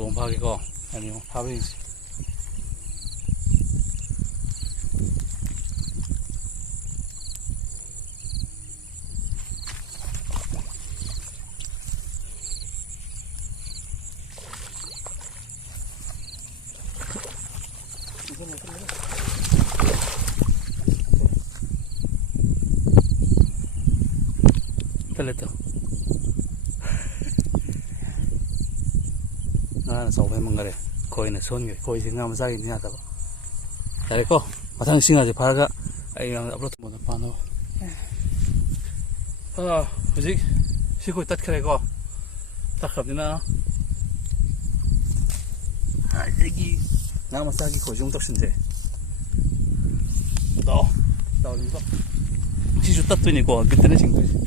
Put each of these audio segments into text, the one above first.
ꯑꯆꯧꯕ ꯐꯥꯒꯦꯀꯣ ꯑꯅꯤ ꯐꯥꯕ ꯌꯦꯡꯁꯤ ꯇꯂꯦꯠꯇꯣ ꯉꯥꯅ ꯑꯆꯧꯕ ꯃꯪꯒꯔꯦ ꯈꯣꯏꯅ ꯁꯣꯟꯈ꯭ꯔꯦ ꯈꯣꯏꯁꯦ ꯉꯥ ꯃꯆꯥꯒꯤꯅꯤ ꯌꯥꯗꯕ ꯌꯥꯔꯦꯀꯣ ꯃꯊꯪ ꯁꯤꯡꯉꯥꯁꯦ ꯐꯥꯔꯒ ꯑꯩ ꯌꯥꯝꯅ ꯑꯞꯂꯣꯗ ꯇꯧꯕꯗ ꯄꯥꯅꯕ ꯍꯧꯖꯤꯛ ꯁꯤ ꯈꯣꯏ ꯇꯠꯈ꯭ꯔꯦꯀꯣ ꯇꯠꯈ꯭ꯔꯕꯅꯤꯅ ꯑꯩꯒꯤ ꯉꯥ ꯃꯆꯥꯒꯤ ꯈꯣꯏꯁꯨ ꯑꯃꯨꯛ ꯇꯧꯁꯤꯟꯁꯦ ꯇꯧꯔꯤꯕ ꯁꯤꯁꯨ ꯇꯠꯇꯣꯏꯅꯤꯀꯣ ꯕꯤꯠꯇꯅ ꯆꯤꯡꯗꯣꯏꯁꯦ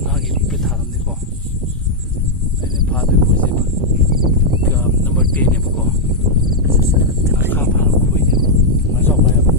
ꯉꯥꯒꯤ ꯕ꯭ꯔꯤꯠ ꯊꯥꯔꯝꯅꯤꯀꯣ ꯑꯩꯅ ꯐꯥꯗꯣꯏ ꯈꯣꯏꯁꯦ ꯅꯝꯕꯔ 10ꯅꯦꯕꯀꯣ ꯈꯥ ꯐꯥꯔꯕ ꯈꯣꯏꯅꯦꯕ ꯉꯥ ꯆꯥꯎꯕ ꯌꯥꯕ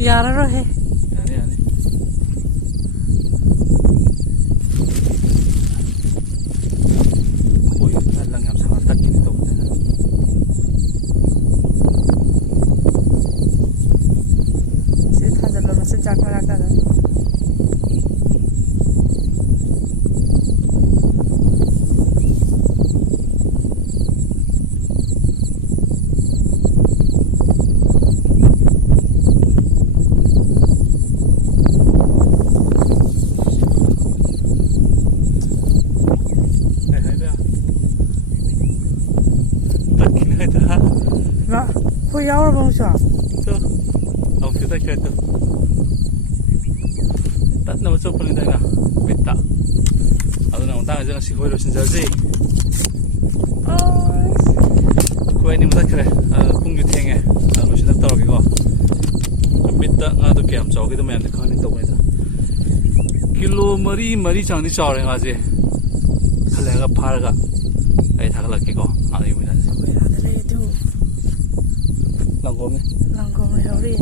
yararrohe yani koy lang yam sa tak kini to se thajalo mase jakmara kada Vâng, cô giáo là bông sọ. Ông phía tay kia tu. Tắt nó chụp lên đây nào, bịt tạ. Ở nào ta giờ xí khôi rồi xin giờ gì? Cô anh em tắt kia, cũng như thế nghe. Rồi xin tao cái co. Bịt tạ ngã tu kiếm. ꯃꯔꯤ ꯆꯥꯡꯗꯤ ꯆꯥꯎꯔꯦ ꯉꯥꯁꯦ ꯈꯜꯂꯒ ꯐꯥꯔꯒ ꯑꯩ ꯊꯥꯒꯠꯂꯛꯀꯦꯀꯣ ꯉꯥꯒꯤ ꯃꯤꯅꯁꯦ ꯑꯩꯈꯣꯏ ꯑꯥꯗ ꯂꯩ ꯑꯗꯨ ꯂꯪꯒꯣꯝꯅꯤ ꯂꯪꯒꯣꯝ ꯂꯩꯍꯧꯔꯤ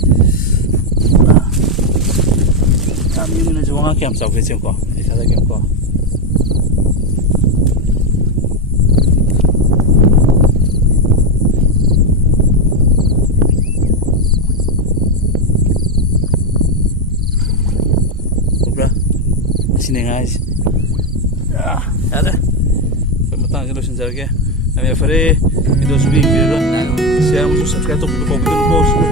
ꯉꯥꯒꯤ ꯃꯤꯅꯁꯨ ꯉꯥ ꯀꯌꯥꯝ ꯆꯥꯎꯒꯦ ꯆꯦꯡꯀꯣ ꯑꯩ ꯊꯥꯒꯠꯂꯛꯀꯦꯀꯣ sini guys ada pematang kita senjata ke kami fare itu subi biru saya musuh subscribe to video